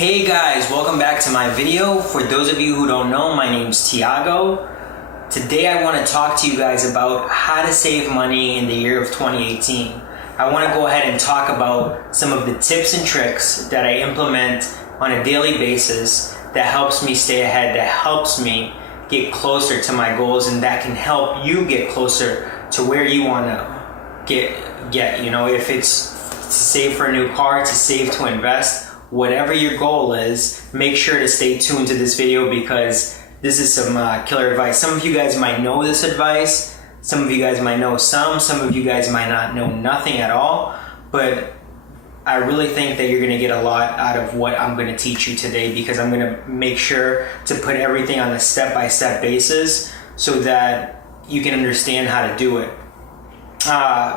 Hey guys, welcome back to my video. For those of you who don't know, my name's Thiago. Today I want to talk to you guys about how to save money in the year of 2018. I want to go ahead and talk about some of the tips and tricks that I implement on a daily basis that helps me stay ahead, that helps me get closer to my goals, and that can help you get closer to where you want to get. You know, if it's to save for a new car, to save to invest, whatever your goal is, make sure to stay tuned to this video because this is some killer advice. Some of you guys might know this advice, some of you guys might know some of you guys might not know nothing at all, but I really think that you're going to get a lot out of what I'm going to teach you today because I'm going to make sure to put everything on a step-by-step basis so that you can understand how to do it.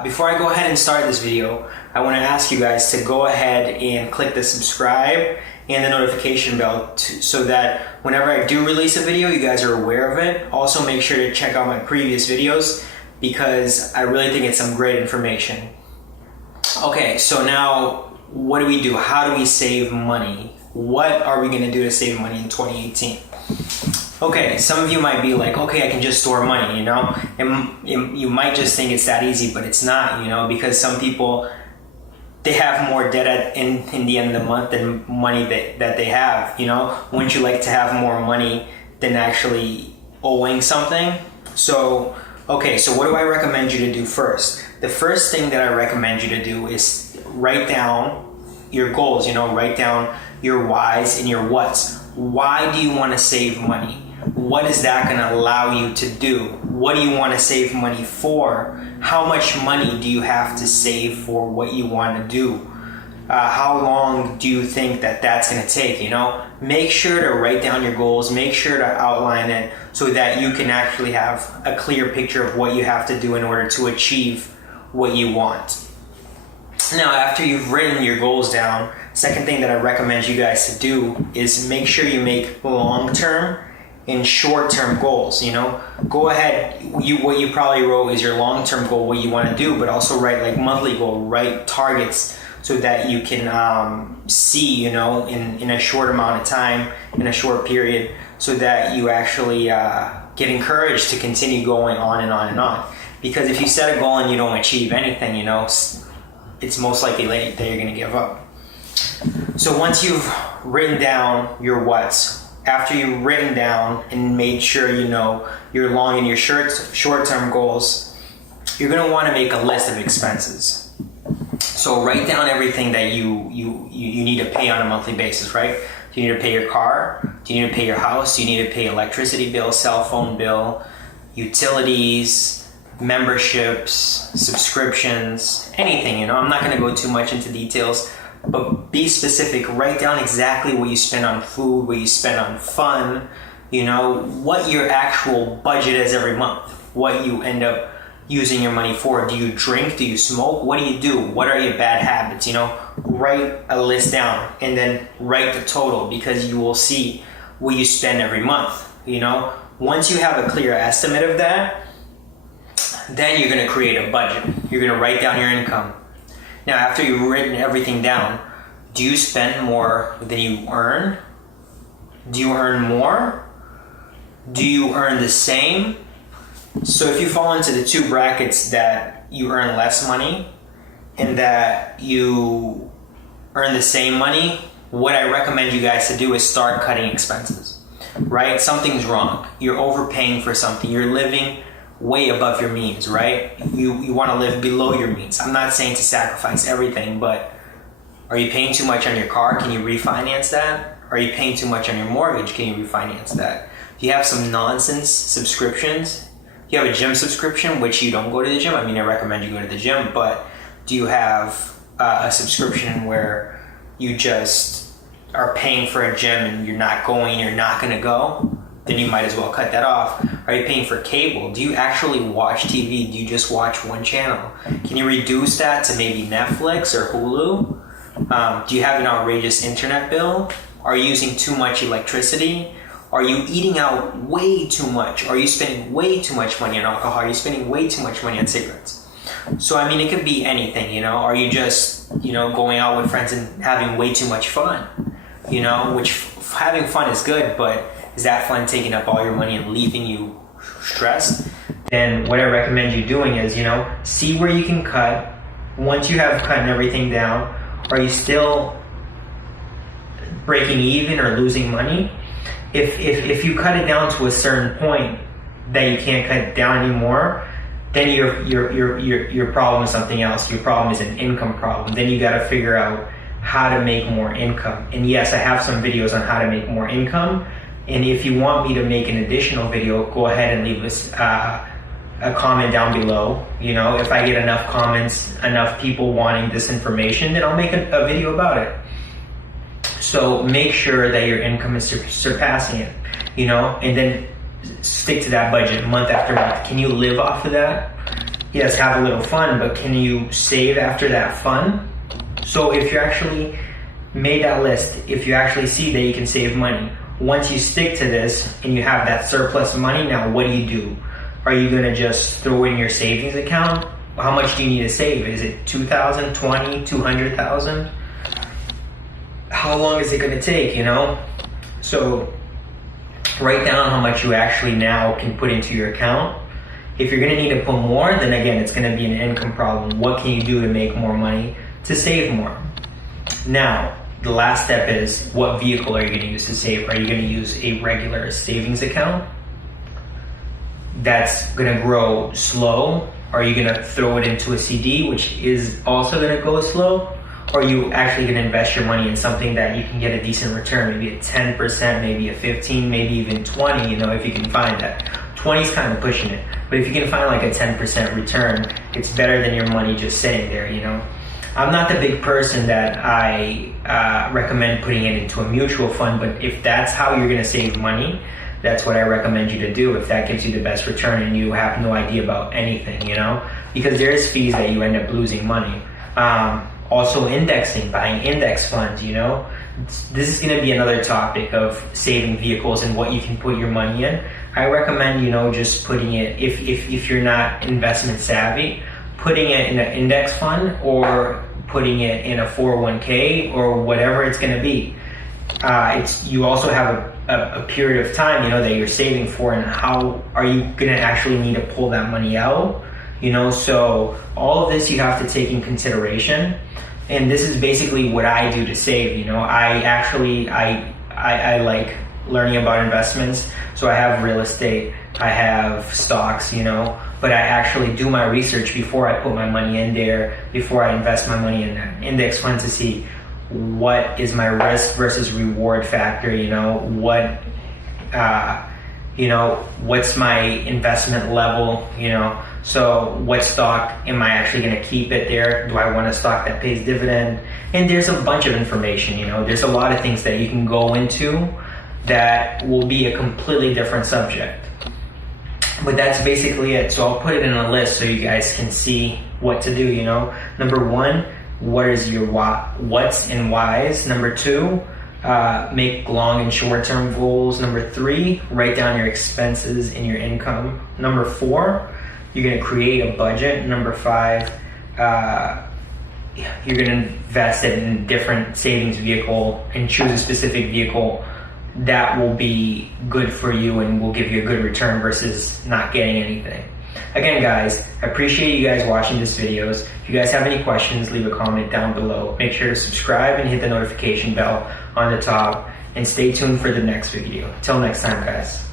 Before I go ahead and start this video, I want to ask you guys to go ahead and click the subscribe and the notification bell so that whenever I do release a video, you guys are aware of it. Also, make sure to check out my previous videos because I really think it's some great information. Okay, so now what do we do? How do we save money? What are we going to do to save money in 2018? Okay, some of you might be like, okay, I can just store money, you know? And you might just think it's that easy, but it's not, you know, because some people, they have more debt in the end of the month than money that they have, you know? Wouldn't you like to have more money than actually owing something? So, okay, so what do I recommend you to do first? The first thing that I recommend you to do is write down your goals, you know, write down your whys and your whats. Why do you want to save money? What is that going to allow you to do? What do you want to save money for? How much money do you have to save for what you want to do? How long do you think that that's going to take? You know, make sure to write down your goals. Make sure to outline it so that you can actually have a clear picture of what you have to do in order to achieve what you want. Now, after you've written your goals down, second thing that I recommend you guys to do is make sure you make long-term and short-term goals. You know, go ahead, what you probably wrote is your long-term goal, what you want to do, but also write like monthly goal, write targets so that you can see, you know, in a short amount of time, in a short period, so that you actually get encouraged to continue going on and on and on. Because if you set a goal and you don't achieve anything, you know, it's most likely that you're going to give up. So once you've written down your whats, after you've written down and made sure you know your long and your short-term goals, you're going to want to make a list of expenses. So write down everything that you need to pay on a monthly basis, right? Do you need to pay your car? Do you need to pay your house? Do you need to pay electricity bill, cell phone bill, utilities, memberships, subscriptions, anything, you know? I'm not going to go too much into details, but be specific. Write down exactly what you spend on food, what you spend on fun, you know, what your actual budget is every month, what you end up using your money for. Do you drink? Do you smoke? What do you do? What are your bad habits? You know, write a list down and then write the total because you will see what you spend every month. You know, once you have a clear estimate of that, then you're going to create a budget. You're going to write down your income. Now, after you've written everything down, do you spend more than you earn? Do you earn more? Do you earn the same? So if you fall into the two brackets that you earn less money and that you earn the same money, what I recommend you guys to do is start cutting expenses, right? Something's wrong. You're overpaying for something. You're living way above your means, right? You want to live below your means. I'm not saying to sacrifice everything, but are you paying too much on your car? Can you refinance that? Are you paying too much on your mortgage? Can you refinance that? Do you have some nonsense subscriptions? Do you have a gym subscription, which you don't go to the gym? I mean, I recommend you go to the gym, but do you have a subscription where you just are paying for a gym and you're not going, you're not going to go? Then you might as well cut that off. Are you paying for cable? Do you actually watch TV? Do you just watch one channel? Can you reduce that to maybe Netflix or Hulu? Do you have an outrageous internet bill? Are you using too much electricity? Are you eating out way too much? Are you spending way too much money on alcohol? Are you spending way too much money on cigarettes? So, I mean, it could be anything, you know? Are you just, you know, going out with friends and having way too much fun? you know, which having fun is good, but is that fun taking up all your money and leaving you stressed? Then what I recommend you doing is, you know, see where you can cut. Once you have cut everything down, are you still breaking even or losing money? If you cut it down to a certain point that you can't cut it down anymore, then your problem is something else. Your problem is an income problem. Then you got to figure out how to make more income. And yes, I have some videos on how to make more income. And if you want me to make an additional video, go ahead and leave us a comment down below. You know, if I get enough comments, enough people wanting this information, then I'll make a video about it. So make sure that your income is surpassing it, you know, and then stick to that budget month after month. Can you live off of that? Yes, have a little fun, but can you save after that fun? So if you actually made that list, if you actually see that you can save money, once you stick to this and you have that surplus money, now what do? Are you gonna just throw in your savings account? How much do you need to save? Is it 2,000, 20, 200,000? How long is it gonna take, you know? So write down how much you actually now can put into your account. If you're gonna need to put more, then again, it's gonna be an income problem. What can you do to make more money, to save more? Now, the last step is, what vehicle are you gonna use to save? Are you gonna use a regular savings account that's gonna grow slow? Are you gonna throw it into a CD, which is also gonna go slow? Or are you actually gonna invest your money in something that you can get a decent return, maybe a 10%, maybe a 15, maybe even 20, you know, if you can find that. 20 is kind of pushing it, but if you can find like a 10% return, it's better than your money just sitting there, you know. I'm not the big person that I recommend putting it into a mutual fund, but if that's how you're gonna save money, that's what I recommend you to do, if that gives you the best return and you have no idea about anything, you know, because there is fees that you end up losing money. Also indexing, buying index funds, you know. This is gonna be another topic of saving vehicles and what you can put your money in. I recommend, you know, just putting it, if you're not investment savvy, putting it in an index fund or putting it in a 401k or whatever it's gonna be. You also have a period of time, you know, that you're saving for, and how are you gonna actually need to pull that money out, you know. So all of this you have to take in consideration, and this is basically what I do to save, you know. I like learning about investments, so I have real estate, I have stocks, you know, but I actually do my research before I put my money in there, before I invest my money in an index fund, to see what is my risk versus reward factor, you know, what's my investment level, you know. So what stock am I actually going to keep it there? Do I want a stock that pays dividend? And there's a bunch of information, you know. There's a lot of things that you can go into that will be a completely different subject. But that's basically it. So I'll put it in a list so you guys can see what to do, you know. Number one, what is your what's and whys? Number two, make long and short-term goals. Number three, write down your expenses and your income. Number four, you're going to create a budget. Number five, you're going to invest it in a different savings vehicle and choose a specific vehicle that will be good for you and will give you a good return versus not getting anything. Again, guys, I appreciate you guys watching these videos. If you guys have any questions, leave a comment down below. Make sure to subscribe and hit the notification bell on the top, and stay tuned for the next video. Till next time, guys.